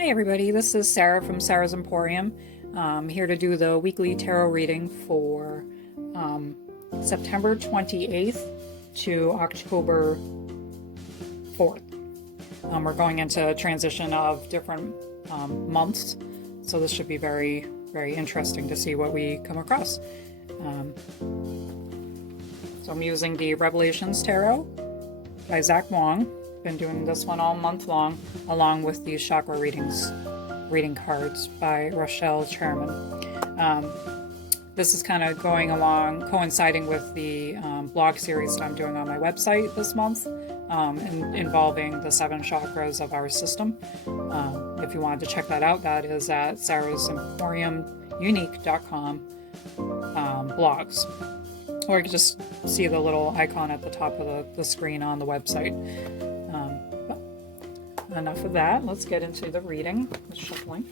Hi everybody, this is Sarah from Sarah's Emporium. I'm here to do the weekly tarot reading for September 28th to October 4th. We're going into a transition of different months, so this should be very, very interesting to see what we come across. So I'm using the Revelations Tarot by Zach Wong. Been doing this one all month long, along with these chakra reading cards by Rachelle Charman. This is kind of going along, coinciding with the blog series that I'm doing on my website this month, involving the 7 chakras of our system. If you wanted to check that out, that is at sarahsemporiumunique.com blogs. Or you can just see the little icon at the top of the screen on the website. Enough of that. Let's get into the reading, the shuffling.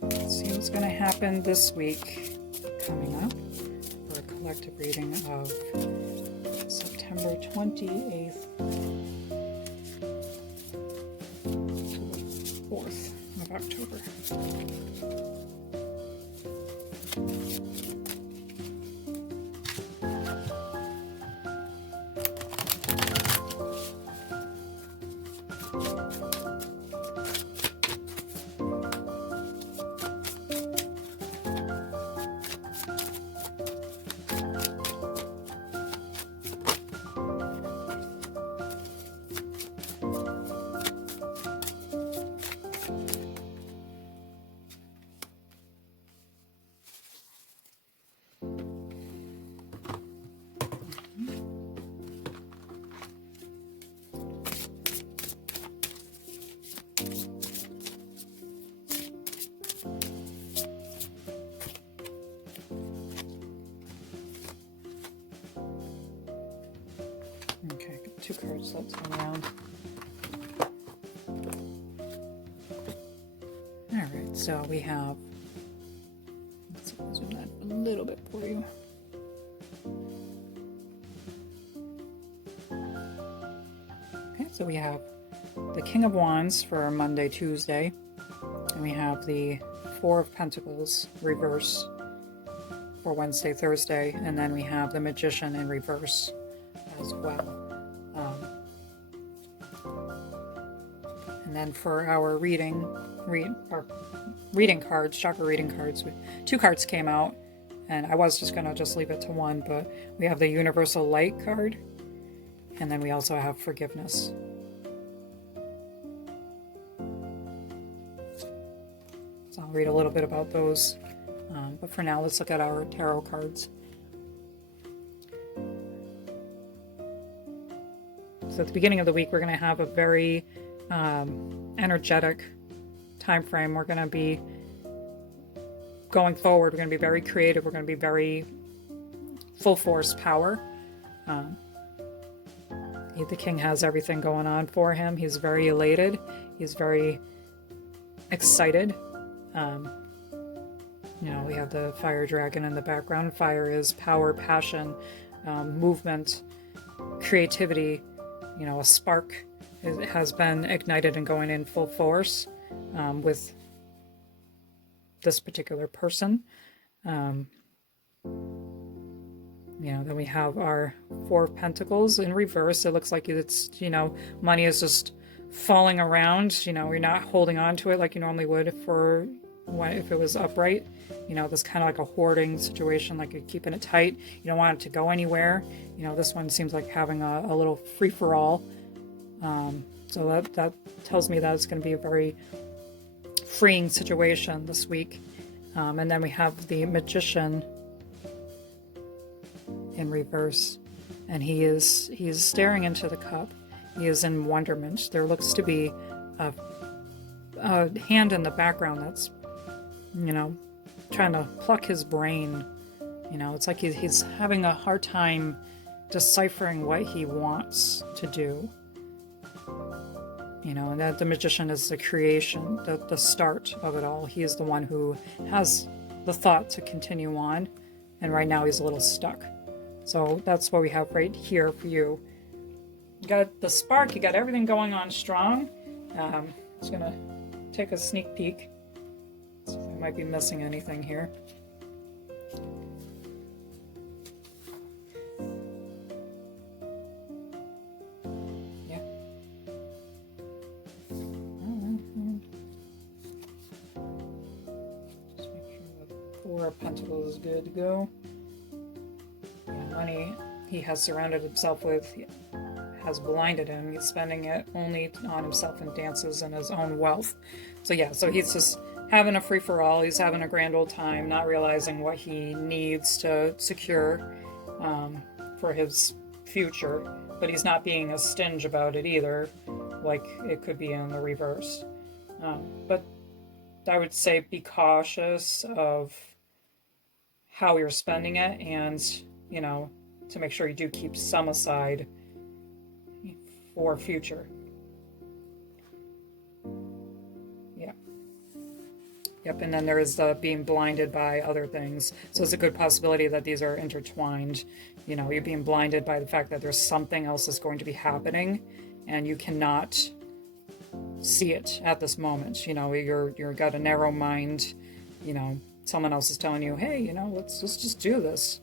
Let's see what's going to happen this week coming up for a collective reading of September 28th to the 4th of October. Okay, got 2 cards, let's go around. Alright, so we have, let's see if I zoom that a little bit for you. Okay, so we have the King of Wands for Monday, Tuesday, and we have the 4 of Pentacles reverse for Wednesday, Thursday, and then we have the Magician in reverse as well. And then for our reading cards, chakra reading cards, 2 cards came out, and I was just gonna leave it to 1, but we have the Universal Light card, and then we also have Forgiveness. So I'll read a little bit about those, but for now let's look at our tarot cards. So at the beginning of the week, we're going to have a very energetic time frame. We're going to be going forward. We're going to be very creative. We're going to be very full force power. The king has everything going on for him. He's very elated. He's very excited. We have the fire dragon in the background. Fire is power, passion, movement, creativity. A spark has been ignited and going in full force with this particular person. Then we have our 4 of Pentacles in reverse. It looks like it's, money is just falling around. You're not holding on to it like you normally would if it was upright. This kind of like a hoarding situation, like you're keeping it tight. You don't want it to go anywhere. This one seems like having a little free-for-all. So that tells me that it's going to be a very freeing situation this week. And then we have the Magician in reverse, and he is staring into the cup. He is in wonderment. There looks to be a hand in the background that's trying to pluck his brain. It's like he's having a hard time deciphering what he wants to do. And that the Magician is the creation, the start of it all. He is the one who has the thought to continue on, and right now he's a little stuck. So that's what we have right here for you. You got the spark, you got everything going on strong. Just gonna take a sneak peek. See if I might be missing anything here. Yeah. Just make sure the Four of Pentacles is good to go. Yeah, money he has surrounded himself with has blinded him. He's spending it only on himself and dances and his own wealth. So yeah, so he's just having a free-for-all. He's having a grand old time, not realizing what he needs to secure for his future. But he's not being a stinge about it either, like it could be in the reverse. But I would say be cautious of how you're spending it, and, you know, to make sure you do keep some aside for future. Yeah. Yep, and then there is the being blinded by other things. So it's a good possibility that these are intertwined. You know, you're being blinded by the fact that there's something else that's going to be happening, and you cannot see it at this moment. You know, you're got a narrow mind. You know, someone else is telling you, hey, you know, let's just do this.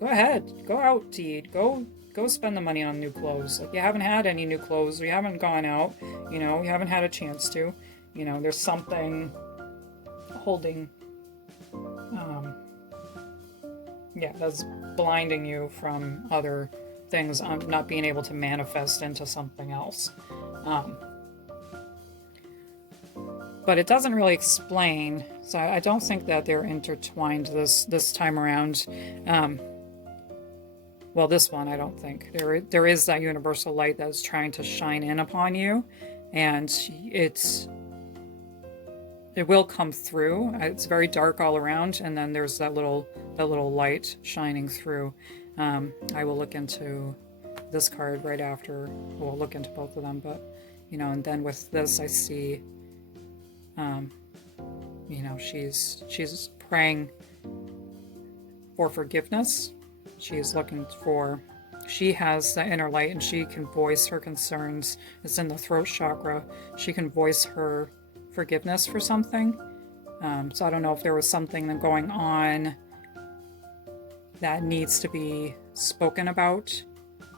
Go ahead, go out to eat, go spend the money on new clothes. Like, you haven't had any new clothes, you haven't gone out, you know, you haven't had a chance to. You know, there's something holding, that's blinding you from other things, not being able to manifest into something else. But it doesn't really explain, so I don't think that they're intertwined this time around. Well, this one, I don't think. There is that universal light that's trying to shine in upon you, and it will come through. It's very dark all around, and then there's that little light shining through. I will look into this card right after. We'll look into both of them, but, you know, and then with this, I see, you know, she's praying for forgiveness. She's looking for, she has the inner light, and she can voice her concerns. It's in the throat chakra. She can voice her forgiveness for something. So I don't know if there was something going on that needs to be spoken about,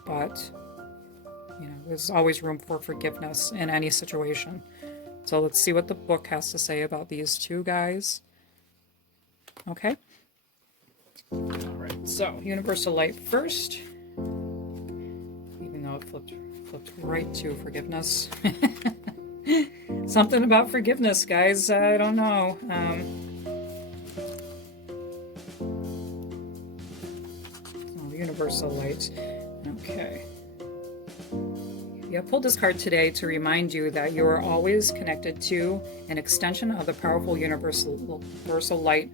but, you know, there's always room for forgiveness in any situation. So let's see what the book has to say about these two guys. Okay. All right, so universal light first, even though it flipped right to forgiveness. Something about forgiveness, guys. I don't know. Universal light. Okay. Yeah, I pulled this card today to remind you that you are always connected to an extension of the powerful universal light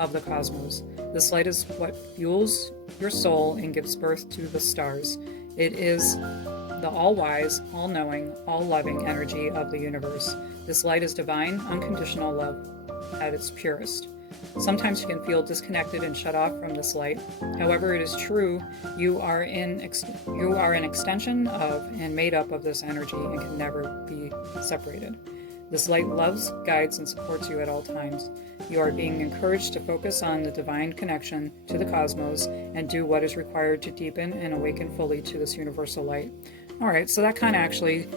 of the cosmos. This light is what fuels your soul and gives birth to the stars. It is the all-wise, all-knowing, all-loving energy of the universe. This light is divine, unconditional love at its purest. Sometimes you can feel disconnected and shut off from this light. However, it is true you are an extension of and made up of this energy and can never be separated. This light loves, guides, and supports you at all times. You are being encouraged to focus on the divine connection to the cosmos and do what is required to deepen and awaken fully to this universal light. All right, so that kind of actually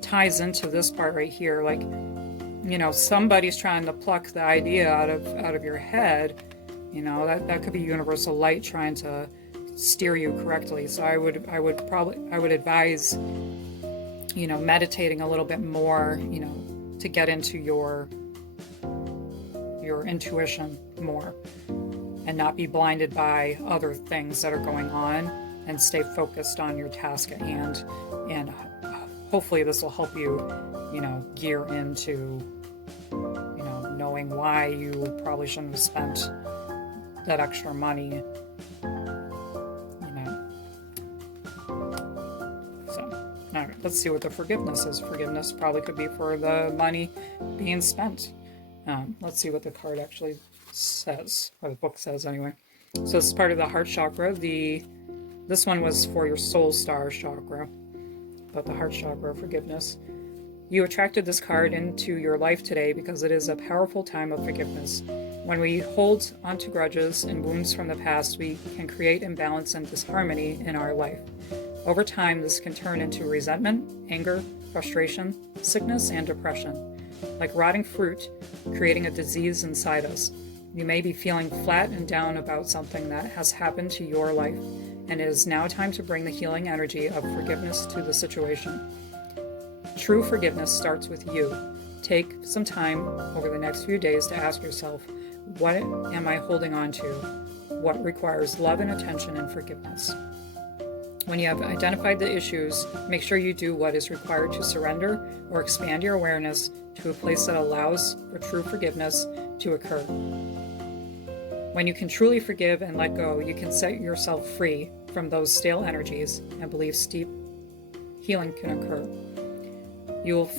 ties into this part right here. Like, you know, somebody's trying to pluck the idea out of your head. You know, that could be universal light trying to steer you correctly. So I would advise, you know, meditating a little bit more, you know, to get into your intuition more and not be blinded by other things that are going on, and stay focused on your task at hand. And hopefully this will help you, you know, gear into, you know, knowing why you probably shouldn't have spent that extra money, you know. So, all right, let's see what the forgiveness is. Forgiveness probably could be for the money being spent. Let's see what the card actually says, or the book says anyway. So this is part of the heart chakra. This one was for your soul star chakra. but the heart chakra, forgiveness. You attracted this card into your life today because it is a powerful time of forgiveness. When we hold onto grudges and wounds from the past, we can create imbalance and disharmony in our life. Over time, this can turn into resentment, anger, frustration, sickness, and depression. Like rotting fruit, creating a disease inside us. You may be feeling flat and down about something that has happened to your life, and it is now time to bring the healing energy of forgiveness to the situation. True forgiveness starts with you. Take some time over the next few days to ask yourself, what am I holding on to? What requires love and attention and forgiveness? When you have identified the issues, make sure you do what is required to surrender or expand your awareness to a place that allows for true forgiveness to occur. When you can truly forgive and let go, you can set yourself free from those stale energies and believe deep healing can occur. You'll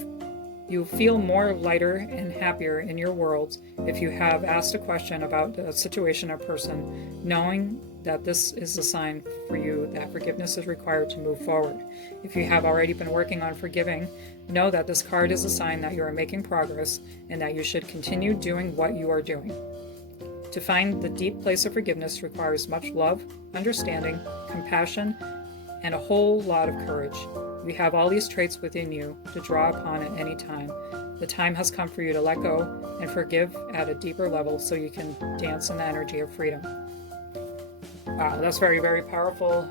feel more lighter and happier in your world if you have asked a question about a situation or person, knowing that this is a sign for you that forgiveness is required to move forward. If you have already been working on forgiving, know that this card is a sign that you are making progress and that you should continue doing what you are doing. To find the deep place of forgiveness requires much love, understanding, compassion, and a whole lot of courage. You have all these traits within you to draw upon at any time. The time has come for you to let go and forgive at a deeper level so you can dance in the energy of freedom. Wow, that's very, very powerful.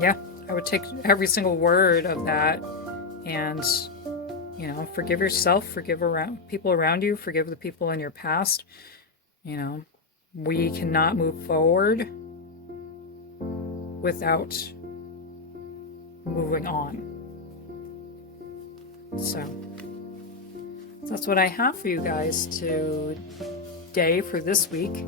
Yeah, I would take every single word of that and, forgive yourself, forgive people around you, forgive the people in your past. We cannot move forward without moving on. So that's what I have for you guys today for this week.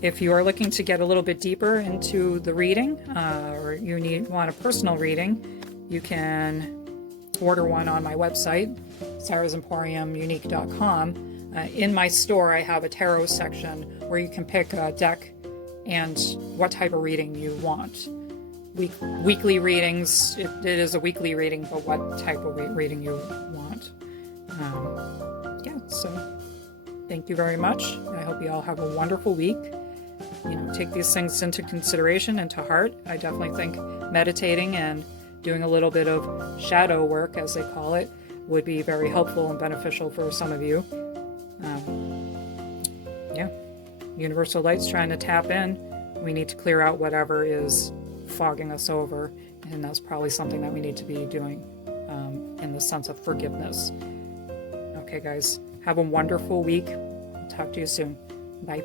If you are looking to get a little bit deeper into the reading, or you want a personal reading, you can order one on my website, sarahsemporiumunique.com. In my store, I have a tarot section where you can pick a deck and what type of reading you want. Weekly readings, it is a weekly reading, but what type of reading you want. So thank you very much. I hope you all have a wonderful week. Take these things into consideration and to heart. I definitely think meditating and doing a little bit of shadow work, as they call it, would be very helpful and beneficial for some of you. Universal Light's trying to tap in. We need to clear out whatever is fogging us over, and that's probably something that we need to be doing in the sense of forgiveness. Okay, guys, have a wonderful week. I'll talk to you soon. Bye.